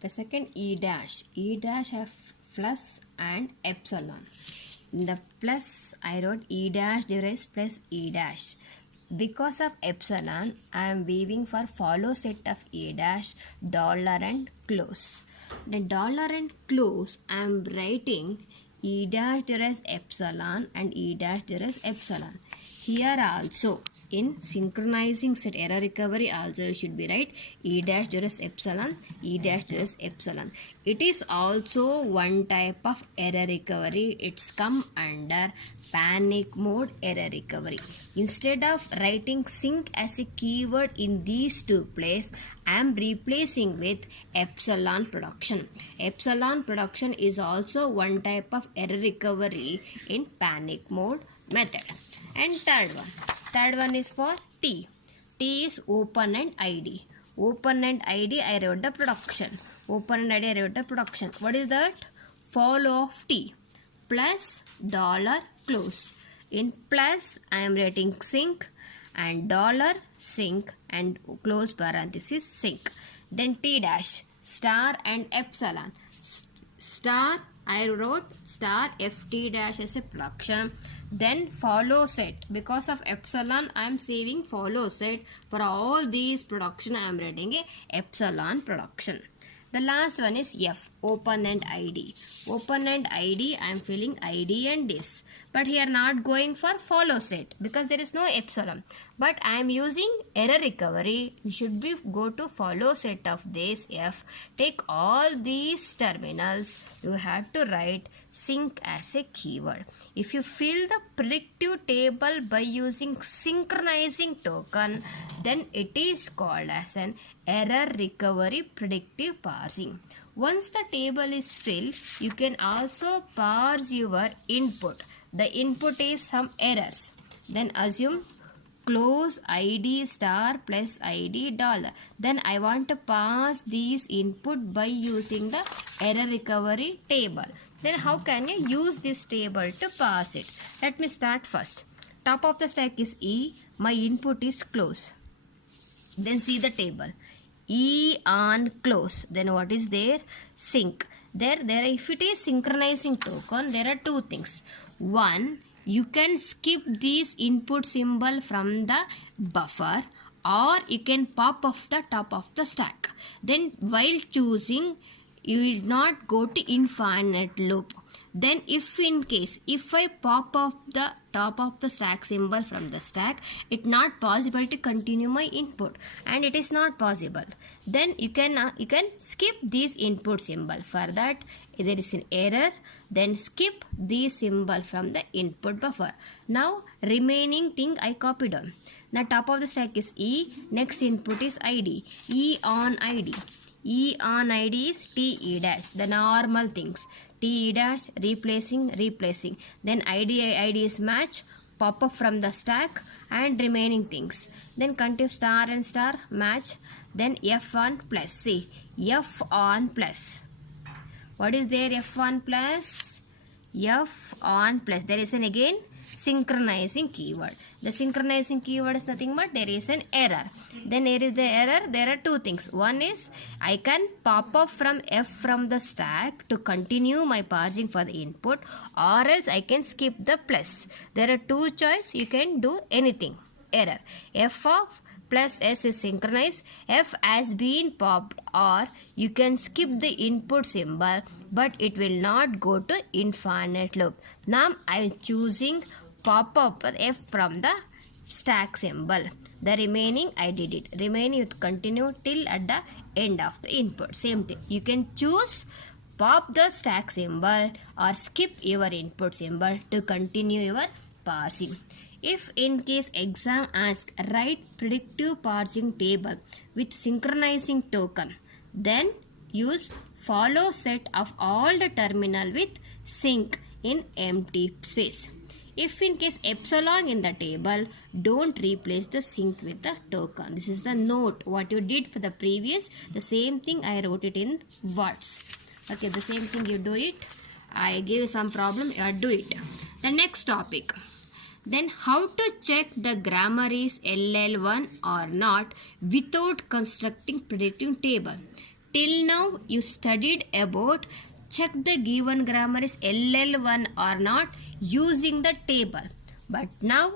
The second E dash. E dash have plus and epsilon. In the plus, I wrote E dash derives plus E dash. Because of epsilon, I am weaving for follow set of E dash, dollar and close. The dollar and close, I am writing E dash derives epsilon and E dash derives epsilon. Here also, in synchronizing set error recovery also you should be right E dash derives epsilon, E dash derives epsilon. It is also one type of error recovery. It's come under panic mode error recovery. Instead of writing sync as a keyword in these two places, I am replacing with epsilon production. Epsilon production is also one type of error recovery in panic mode method. And third one is for T. T is open and ID. Open and ID, I wrote the production. Open and ID, I wrote the production. What is that? Follow of T plus dollar close. In plus, I am writing sync and dollar sync and close parenthesis sync. Then T dash, star and epsilon. Star, I wrote star FT dash as a production. Then follow set. Because of epsilon, I am saving follow set. For all these production, I am writing a epsilon production. The last one is F, open and ID. Open and ID, I am filling ID and this. But here not going for follow set because there is no epsilon. But I am using error recovery. You should be go to follow set of this F. Take all these terminals. You have to write sync as a keyword. If you fill the predictive table by using synchronizing token, then it is called as an error recovery predictive parsing. Once the table is filled, you can also parse your input. The input is some errors. Then assume close ID star plus ID dollar. Then I want to parse these input by using the error recovery table. Then how can you use this table to parse it? Let me start first. Top of the stack is E. My input is close. Then see the table. E on close. Then what is there? Sync. There if it is synchronizing token, there are two things. One, you can skip this input symbol from the buffer, or you can pop off the top of the stack. Then while choosing, you will not go to infinite loop. Then if in case, if I pop off the top of the stack symbol from the stack, it's not possible to continue my input, and it is not possible. Then you can skip this input symbol. For that, there is an error. Then skip this symbol from the input buffer. Now remaining thing I copied on. The top of the stack is E. Next input is ID. E on ID. E on ID is TE dash. The normal things. TE dash, replacing. Then ID is match, pop up from the stack, and remaining things. Then continue star and star, match. Then F on plus. See, F on plus. What is there? F on plus? F on plus. There is an again synchronizing keyword. The synchronizing keyword is nothing but there is an error. Then here is the error. There are two things. One is I can pop up from F from the stack to continue my parsing for the input, or else I can skip the plus. There are two choices. You can do anything. Error. F of plus S is synchronized. F has been popped, or you can skip the input symbol, but it will not go to infinite loop. Now I am choosing pop up F from the stack symbol. The remaining I did it. Remaining you continue till at the end of the input. Same thing. You can choose pop the stack symbol or skip your input symbol to continue your parsing. If in case exam asks write predictive parsing table with synchronizing token, then use follow set of all the terminal with sync in empty space. If in case epsilon in the table, don't replace the sync with the token. This is the note. What you did for the previous, the same thing I wrote it in words. Okay, the same thing you do it. I gave you some problem, you do it. The next topic. Then how to check the grammar is LL1 or not without constructing predictive table. Till now you studied about check the given grammar is LL1 or not using the table. But now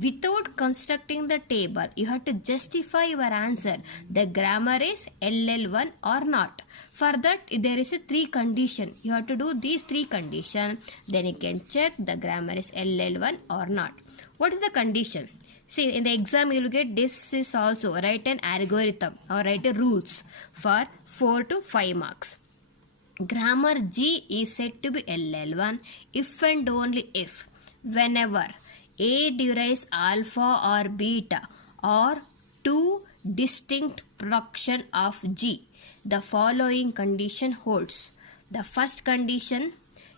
without constructing the table, you have to justify your answer. The grammar is LL1 or not. For that, there is a 3 condition. You have to do these 3 conditions. Then you can check the grammar is LL1 or not. What is the condition? See, in the exam you will get this is also write an algorithm or write a rules for 4 to 5 marks. Grammar G is said to be LL1 if and only if whenever A derives alpha or beta or 2 distinct production of G. The following condition holds. The first condition,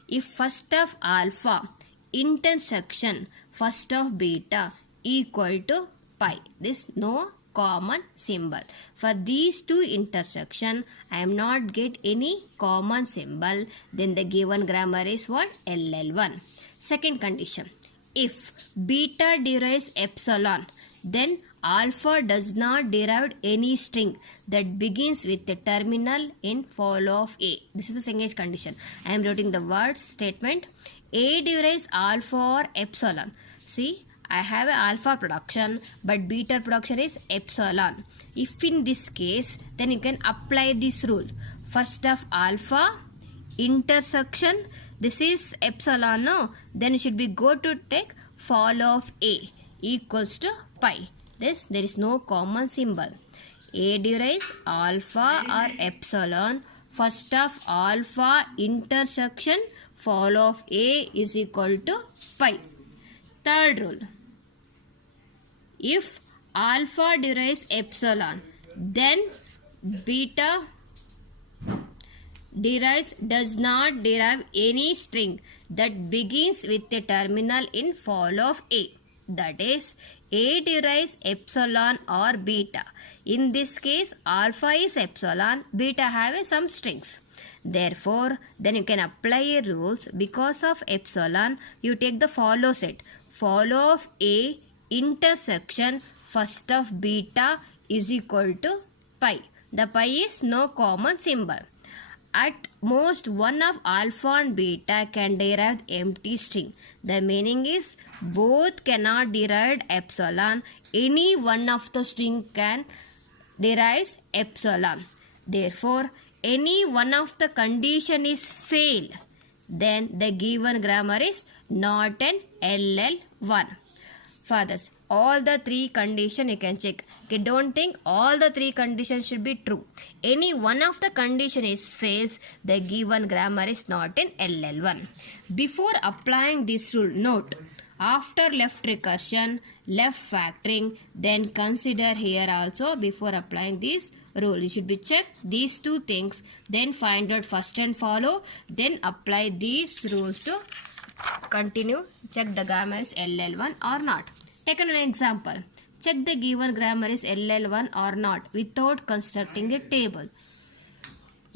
if first of alpha intersection first of beta equal to pi. This no common symbol. For these two intersection, I am not get any common symbol. Then the given grammar is what? LL1. Second condition, if beta derives epsilon, then alpha does not derive any string that begins with the terminal in follow of A. This is the second condition. I am writing the words statement. A derives alpha or epsilon. See, I have a alpha production but beta production is epsilon. If in this case, then you can apply this rule. First of alpha intersection, this is epsilon, no? Then it should be go to take follow of A equals to pi. This there is no common symbol. A derives alpha or epsilon. First of alpha intersection follow of A is equal to pi. Third rule. If alpha derives epsilon, then beta does not derive any string that begins with a terminal in follow of A. That is, A derives epsilon or beta. In this case, alpha is epsilon, beta have some strings. Therefore, then you can apply rules. Because of epsilon, you take the follow set. Follow of A intersection first of beta is equal to pi. The pi is no common symbol. At most, one of alpha and beta can derive empty string. The meaning is both cannot derive epsilon. Any one of the string can derive epsilon. Therefore, any one of the condition is fail. Then the given grammar is not an LL1. For this, all the 3 conditions you can check. Okay, don't think all the 3 conditions should be true. Any one of the condition is fails, the given grammar is not in LL1. Before applying this rule, note, after left recursion, left factoring, then consider here also before applying this rule. You should be check these 2 things, then find out first and follow, then apply these rules to continue. Check the grammar is LL1 or not. Take an example. Check the given grammar is LL1 or not without constructing a table.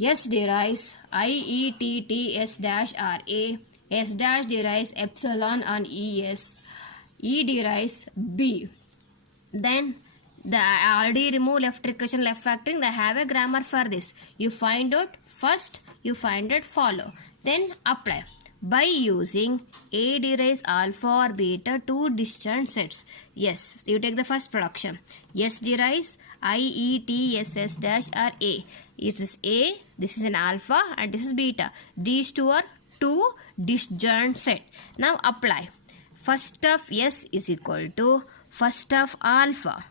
S derives IETT S-RA. S dash derives epsilon on ES. E derives B. Then I already remove left recursion, left factoring. I have a grammar for this. You find out first, you find out follow. Then apply. By using A derives alpha or beta 2 disjoint sets. Yes, you take the first production. S derives IETSS-RA. This is A, this is an alpha and this is beta. These 2 are 2 disjoint set. Now apply. First of S is equal to first of alpha.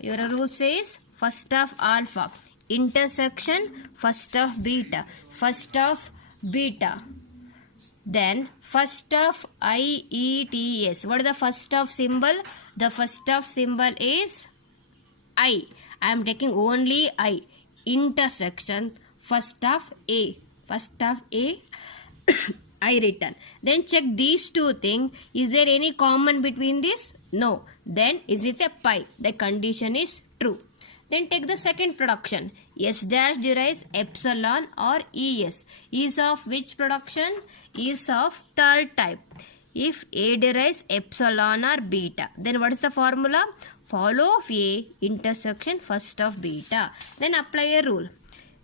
Your rule says first of alpha intersection first of beta. First of beta. Then first of IETS. What is the first of symbol? The first of symbol is I. I am taking only I. Intersection first of A. First of A I written. Then check these 2 things. Is there any common between this? No. Then is it a pi? The condition is true. Then take the second production. S dash derives epsilon or ES. Is of which production? Is of third type. If A derives epsilon or beta, then what is the formula? Follow of A intersection first of beta. Then apply a rule.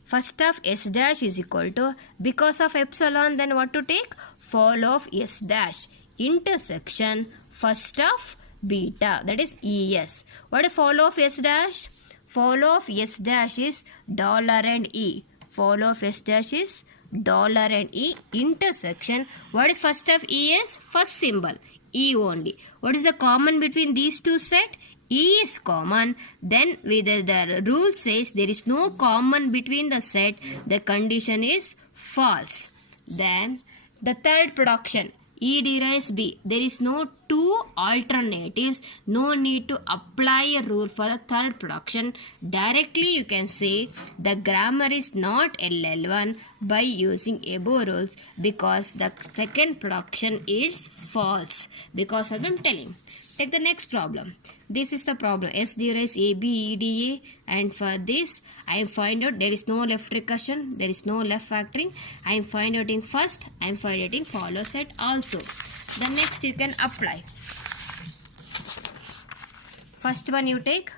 First of S dash is equal to, because of epsilon, then what to take? Fall of S dash intersection first of beta, that is ES. What is fall of S dash? Fall of S dash is dollar and E. Fall of S dash is dollar and E intersection. What is first of ES? First symbol, E only. What is the common between these two set? E is common. Then with the rule says there is no common between the set, the condition is false. Then the third production, E derives B. There is no two alternatives. No need to apply a rule for the third production. Directly you can say the grammar is not LL1 by using above rules, because the second production is false. Because of them telling. Take the next problem. This is the problem. S derives AB, EDA, and for this I find out there is no left recursion, there is no left factoring. I am find out in first, I am find out in follow set also. The next you can apply. First one you take,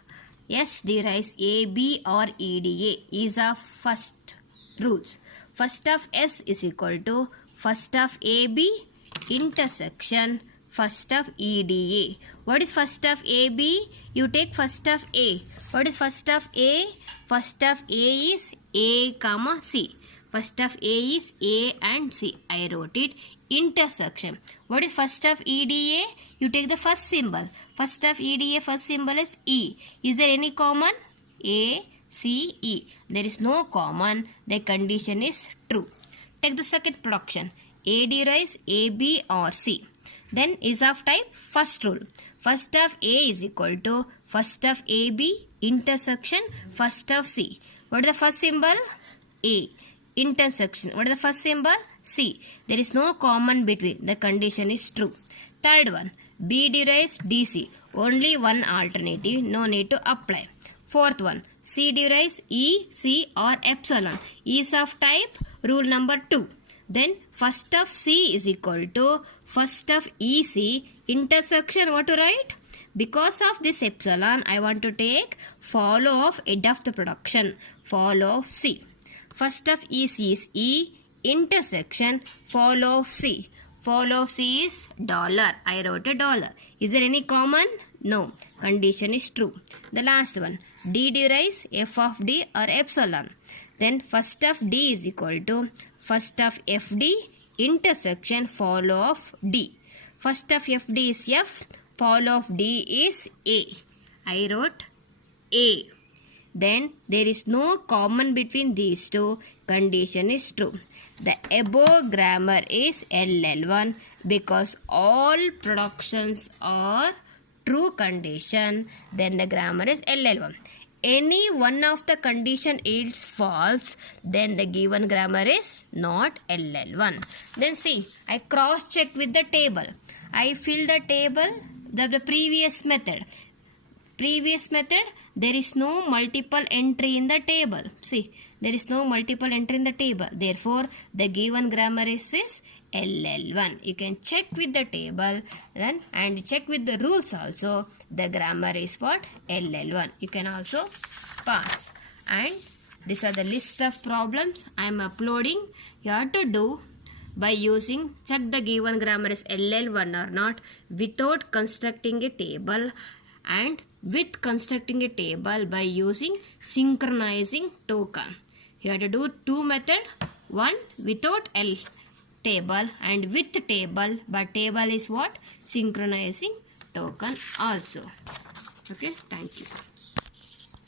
S derives AB or EDA is a first rules. First of S is equal to first of AB intersection first of EDA. What is first of AB? You take first of A. What is first of A? First of A is A comma C. First of A is A and C. I wrote it. Intersection. What is first of EDA? You take the first symbol. First of EDA first symbol is E. Is there any common? A, C, E. There is no common. The condition is true. Take the second production. A derives AB or C. Then is of type first rule. First of A is equal to first of AB intersection first of C. What is the first symbol? A. Intersection. What is the first symbol? C. There is no common between. The condition is true. Third one. B derives DC. Only one alternative. No need to apply. Fourth one. C derives E, C or epsilon. Is of type rule number 2. Then first of C is equal to first of EC intersection. What to write? Because of this epsilon, I want to take follow of head of the production. Follow of C. First of EC is E intersection follow of C. Follow of C is dollar. I wrote a dollar. Is there any common? No. Condition is true. The last one. D derives F of D or epsilon. Then first of D is equal to first of FD intersection follow of D. First of FD is F, follow of D is A. I wrote A. Then there is no common between these two. Condition is true. The above grammar is LL1 because all productions are true condition. Then the grammar is LL1. Any one of the condition is false, then the given grammar is not LL1. Then see, I cross check with the table. I fill the table, the previous method. Previous method, there is no multiple entry in the table. See, there is no multiple entry in the table. Therefore, the given grammar is LL1. You can check with the table then and check with the rules also. The grammar is what? LL1. You can also pass. And these are the list of problems I am uploading. You have to do by using check the given grammar is LL1 or not without constructing a table, and with constructing a table by using synchronizing token. You have to do two methods. One without L table and with table, but table is what? Synchronizing token also. Okay, thank you.